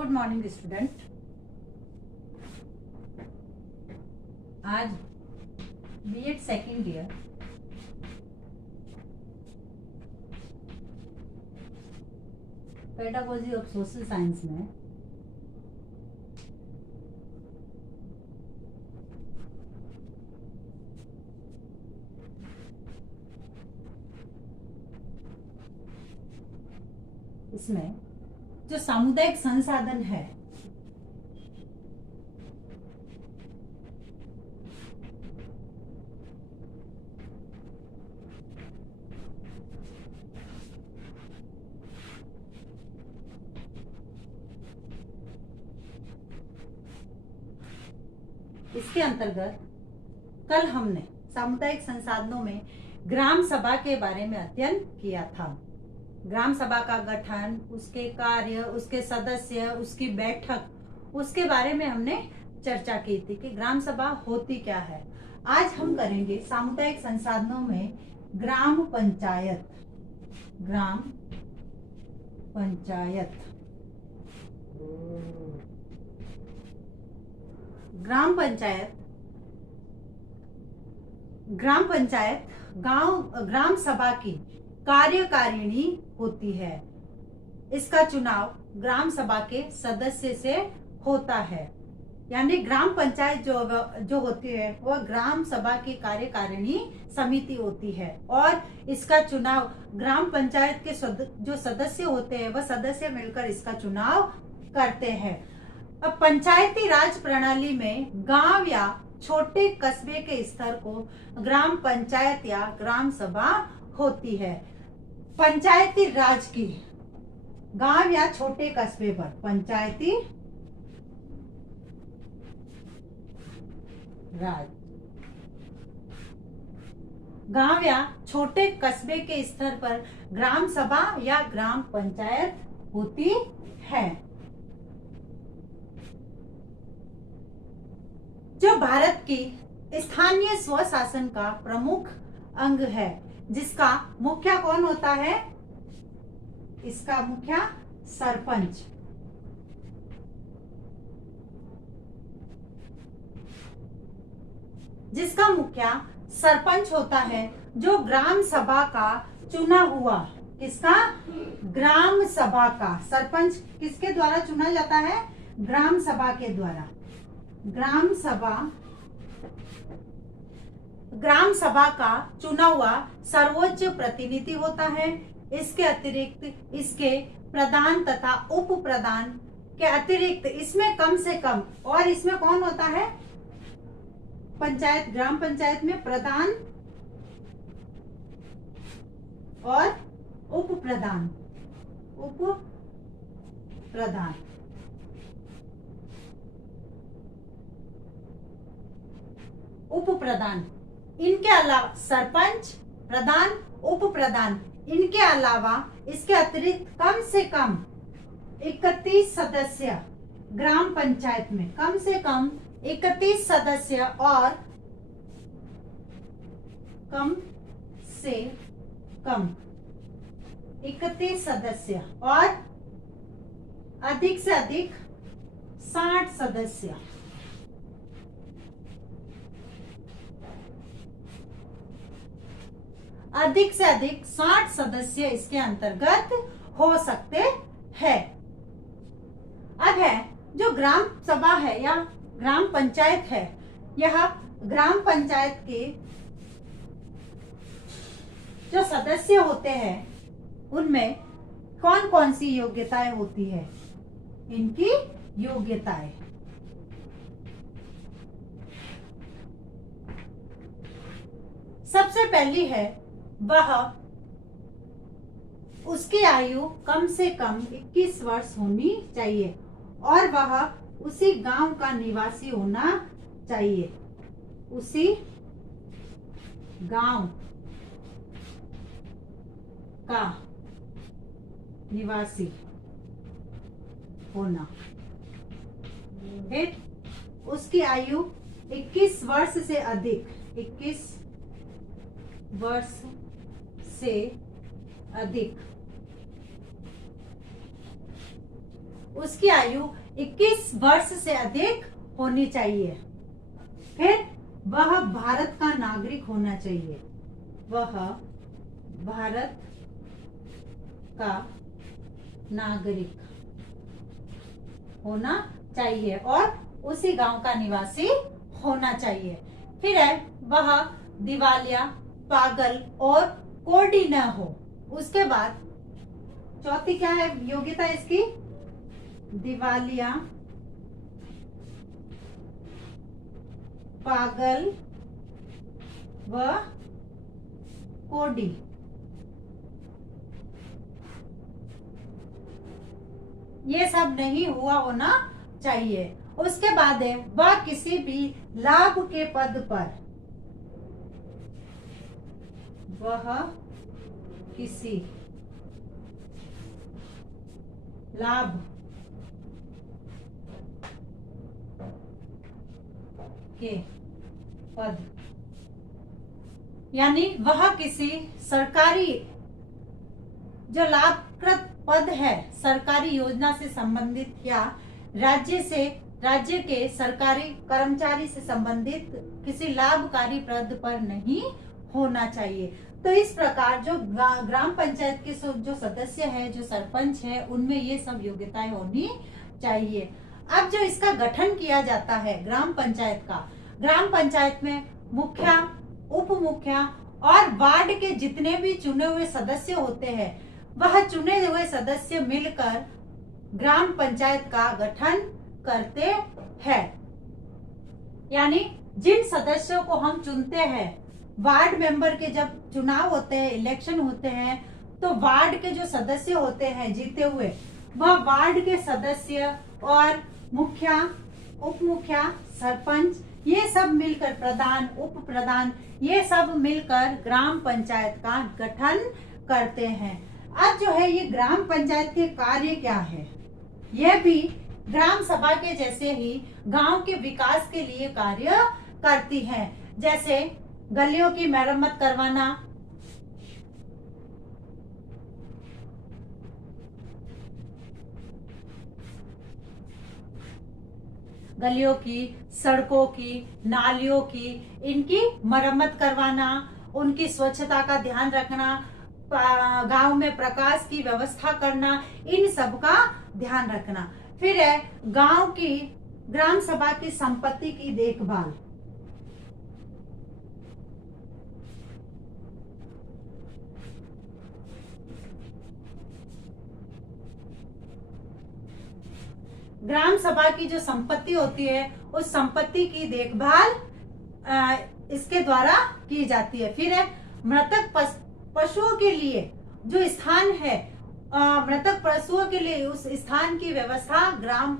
Good morning student. आज BEd second year pedagogy of social science में इसमें जो सामुदायिक संसाधन है इसके अंतर्गत कल हमने सामुदायिक संसाधनों में ग्राम सभा के बारे में अध्ययन किया था। ग्राम सभा का गठन, उसके कार्य, उसके सदस्य, उसकी बैठक, उसके बारे में हमने चर्चा की थी कि ग्राम सभा होती क्या है। आज हम करेंगे सामुदायिक संसाधनों में ग्राम पंचायत। ग्राम पंचायत ग्राम पंचायत ग्राम सभा की कार्यकारिणी होती है। इसका चुनाव ग्राम सभा के सदस्य से होता है। यानी ग्राम पंचायत जो होती है वह ग्राम सभा की कार्यकारिणी समिति होती है और इसका चुनाव ग्राम पंचायत के जो सदस्य होते हैं वह सदस्य मिलकर इसका चुनाव करते हैं। अब पंचायती राज प्रणाली में गांव या छोटे कस्बे के स्तर को ग्राम पंचायत या ग्राम सभा होती है। पंचायती राज की गांव या छोटे कस्बे पर पंचायती राज गांव या छोटे कस्बे के स्तर पर ग्राम सभा या ग्राम पंचायत होती है। जो भारत की स्थानीय स्वशासन का प्रमुख अंग है, जिसका मुखिया कौन होता है? इसका मुखिया सरपंच। जिसका मुखिया सरपंच होता है, जो ग्राम सभा का चुना हुआ, किसका? ग्राम सभा का। सरपंच किसके द्वारा चुना जाता है? ग्राम सभा के द्वारा। ग्राम सभा का चुना हुआ सर्वोच्च प्रतिनिधि होता है। इसके अतिरिक्त इसके प्रधान तथा उप प्रधान के अतिरिक्त इसमें कम से कम, और इसमें कौन होता है? ग्राम पंचायत में प्रधान और उप प्रधान। उप प्रधान इनके अलावा सरपंच, प्रधान, उप प्रधान, इनके अलावा इसके अतिरिक्त कम से कम 31 सदस्य ग्राम पंचायत में, कम से कम 31 सदस्य और कम से कम 31 सदस्य और अधिक से अधिक 60 सदस्य। अधिक से अधिक 60 सदस्य इसके अंतर्गत हो सकते हैं। अब है जो ग्राम सभा है या ग्राम पंचायत है, यह ग्राम पंचायत के जो सदस्य होते हैं उनमें कौन कौन सी योग्यताएं होती है? इनकी योग्यताएं, सबसे पहली है वह उसकी आयु कम से कम 21 वर्ष होनी चाहिए और वह उसी गांव का निवासी होना चाहिए। उसी गांव का निवासी होना। फिर उसकी आयु 21 वर्ष से अधिक, 21 वर्ष से अधिक उसकी आयु 21 वर्ष से अधिक होनी चाहिए। फिर वह भारत का नागरिक होना चाहिए, वह भारत का नागरिक होना चाहिए और उसी गांव का निवासी होना चाहिए। फिर है वह दिवालिया, पागल और कोढ़ी न हो। उसके बाद चौथी क्या है योग्यता इसकी? दिवालिया, पागल व कोढ़ी। ये सब नहीं हुआ होना चाहिए। उसके बाद है वह किसी भी लाभ के पद पर, वह किसी लाभ के पद, यानी वह किसी सरकारी जो लाभप्रद पद है, सरकारी योजना से संबंधित या राज्य के सरकारी कर्मचारी से संबंधित किसी लाभकारी पद पर नहीं होना चाहिए। तो इस प्रकार जो ग्राम पंचायत के जो सदस्य है, जो सरपंच है, उनमें ये सब योग्यताएं होनी चाहिए। अब जो इसका गठन किया जाता है ग्राम पंचायत का, ग्राम पंचायत में मुखिया, उप मुखिया और वार्ड के जितने भी चुने हुए सदस्य होते हैं, वह चुने हुए सदस्य मिलकर ग्राम पंचायत का गठन करते हैं। यानी जिन सदस्यों को हम चुनते हैं, वार्ड मेंबर के जब चुनाव होते हैं, इलेक्शन होते हैं, तो वार्ड के जो सदस्य होते हैं जीते हुए, वह वार्ड के सदस्य और मुखिया, उप मुखिया, सरपंच, ये सब मिलकर, प्रधान, उप प्रधान, ये सब मिलकर ग्राम पंचायत का गठन करते हैं। अब जो है ये ग्राम पंचायत के कार्य क्या है? यह भी ग्राम सभा के जैसे ही गांव के विकास के लिए कार्य करती है। जैसे गलियों की मरम्मत करवाना, गलियों की, सड़कों की, नालियों की, इनकी मरम्मत करवाना, उनकी स्वच्छता का ध्यान रखना, गांव में प्रकाश की व्यवस्था करना, इन सब का ध्यान रखना। फिर है गांव की ग्राम सभा की संपत्ति की देखभाल, ग्राम सभा की जो संपत्ति होती है, उस संपत्ति की देखभाल इसके द्वारा की जाती है। फिर है मृतक पशुओं के लिए जो स्थान है, मृतक पशुओं के लिए उस स्थान की व्यवस्था ग्राम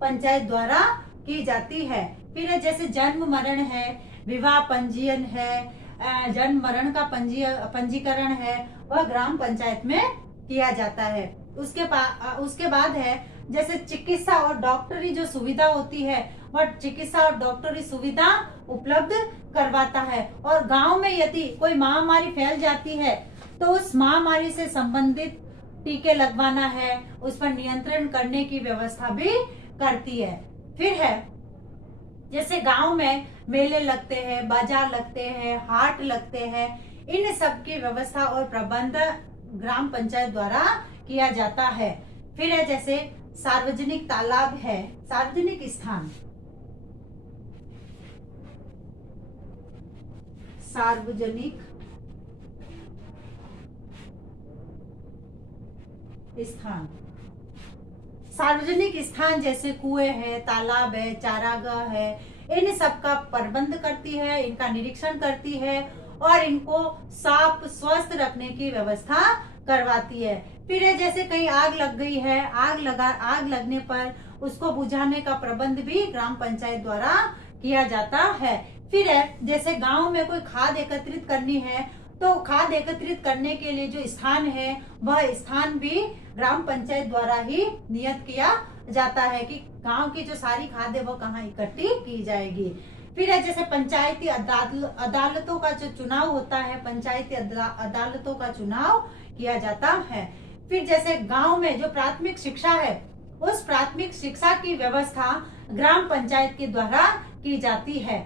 पंचायत द्वारा की जाती है। फिर है जैसे जन्म मरण है, विवाह पंजीयन है, जन्म मरण का पंजीकरण है, वह ग्राम पंचायत में किया जाता है। उसके बाद है जैसे चिकित्सा और डॉक्टरी जो सुविधा होती है, वह चिकित्सा और डॉक्टरी सुविधा उपलब्ध करवाता है। और गांव में यदि कोई महामारी फैल जाती है, तो उस महामारी से संबंधित टीके लगवाना है, उस पर नियंत्रण करने की व्यवस्था भी करती है। फिर है जैसे गांव में मेले लगते हैं, बाजार लगते हैं, हाट लगते हैं, इन सब की व्यवस्था और प्रबंध ग्राम पंचायत द्वारा किया जाता है। फिर है जैसे सार्वजनिक तालाब है, सार्वजनिक स्थान, सार्वजनिक स्थान, सार्वजनिक स्थान जैसे कुएं है, तालाब है, चारागाह है, इन सब का प्रबंध करती है, इनका निरीक्षण करती है और इनको साफ स्वस्थ रखने की व्यवस्था करवाती है। फिर है जैसे कहीं आग लग गई है, आग लगने पर उसको बुझाने का प्रबंध भी ग्राम पंचायत द्वारा किया जाता है। फिर है जैसे गांव में कोई खाद एकत्रित करनी है, तो खाद एकत्रित करने के लिए जो स्थान है, वह स्थान भी ग्राम पंचायत द्वारा ही नियत किया जाता है कि गांव की जो सारी खाद है वो कहाँ इकट्ठी की जाएगी। फिर है जैसे पंचायती अदालतों का जो चुनाव होता है, पंचायती अदालतों का चुनाव किया जाता है। फिर जैसे गांव में जो प्राथमिक शिक्षा है, उस प्राथमिक शिक्षा की व्यवस्था ग्राम पंचायत के द्वारा की जाती है।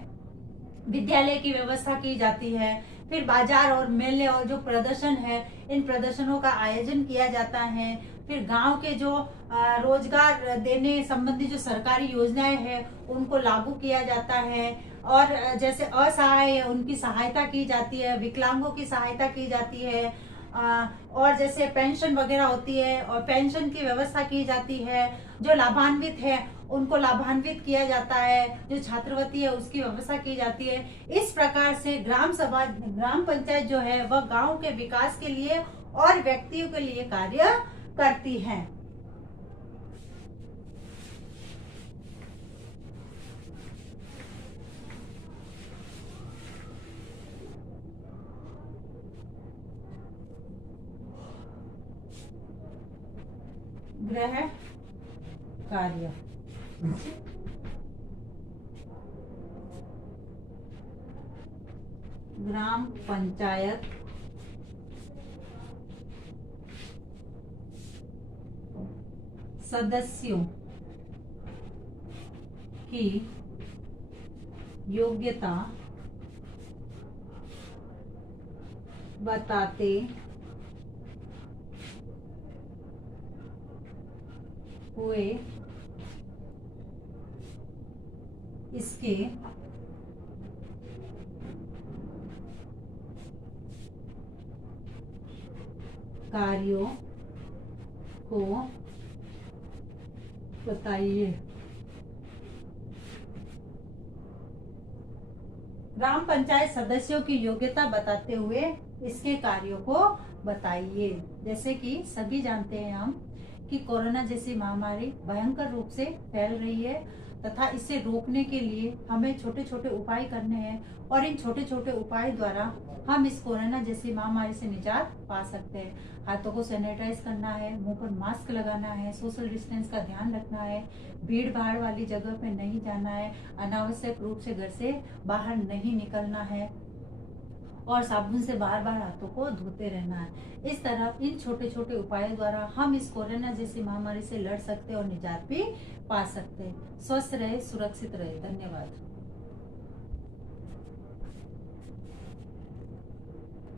विद्यालय की व्यवस्था की जाती है। फिर बाजार और मेले और जो प्रदर्शन है, इन प्रदर्शनों का आयोजन किया जाता है। फिर गांव के जो रोजगार देने संबंधी जो सरकारी योजनाएं हैं उनको लागू किया जाता है। और जैसे असहाय है उनकी सहायता की जाती है, विकलांगों की सहायता की जाती है। और जैसे पेंशन वगैरह होती है और पेंशन की व्यवस्था की जाती है। जो लाभान्वित है उनको लाभान्वित किया जाता है। जो छात्रवृत्ति है उसकी व्यवस्था की जाती है। इस प्रकार से ग्राम पंचायत जो है वह गांव के विकास के लिए और व्यक्तियों के लिए कार्य करती है। गृह कार्य ग्राम पंचायत सदस्यों की योग्यता बताते हुए इसके कार्यों को बताइए। ग्राम पंचायत सदस्यों की योग्यता बताते हुए इसके कार्यों को बताइए। जैसे कि सभी जानते हैं हम कि कोरोना जैसी महामारी भयंकर रूप से फैल रही है तथा इसे रोकने के लिए हमें छोटे छोटे उपाय करने हैं और इन छोटे छोटे उपाय द्वारा हम इस कोरोना जैसी महामारी से निजात पा सकते हैं। हाथों को सैनिटाइज करना है, मुंह पर मास्क लगाना है, सोशल डिस्टेंस का ध्यान रखना है, भीड़ भाड़ वाली जगह पे नहीं जाना है, अनावश्यक रूप से घर से बाहर नहीं निकलना है और साबुन से बार बार हाथों को धोते रहना है। इस तरह इन छोटे छोटे उपायों द्वारा हम इस कोरोना जैसी महामारी से लड़ सकते हैं और निजात भी पा सकते हैं। स्वस्थ रहे, सुरक्षित रहे। धन्यवाद।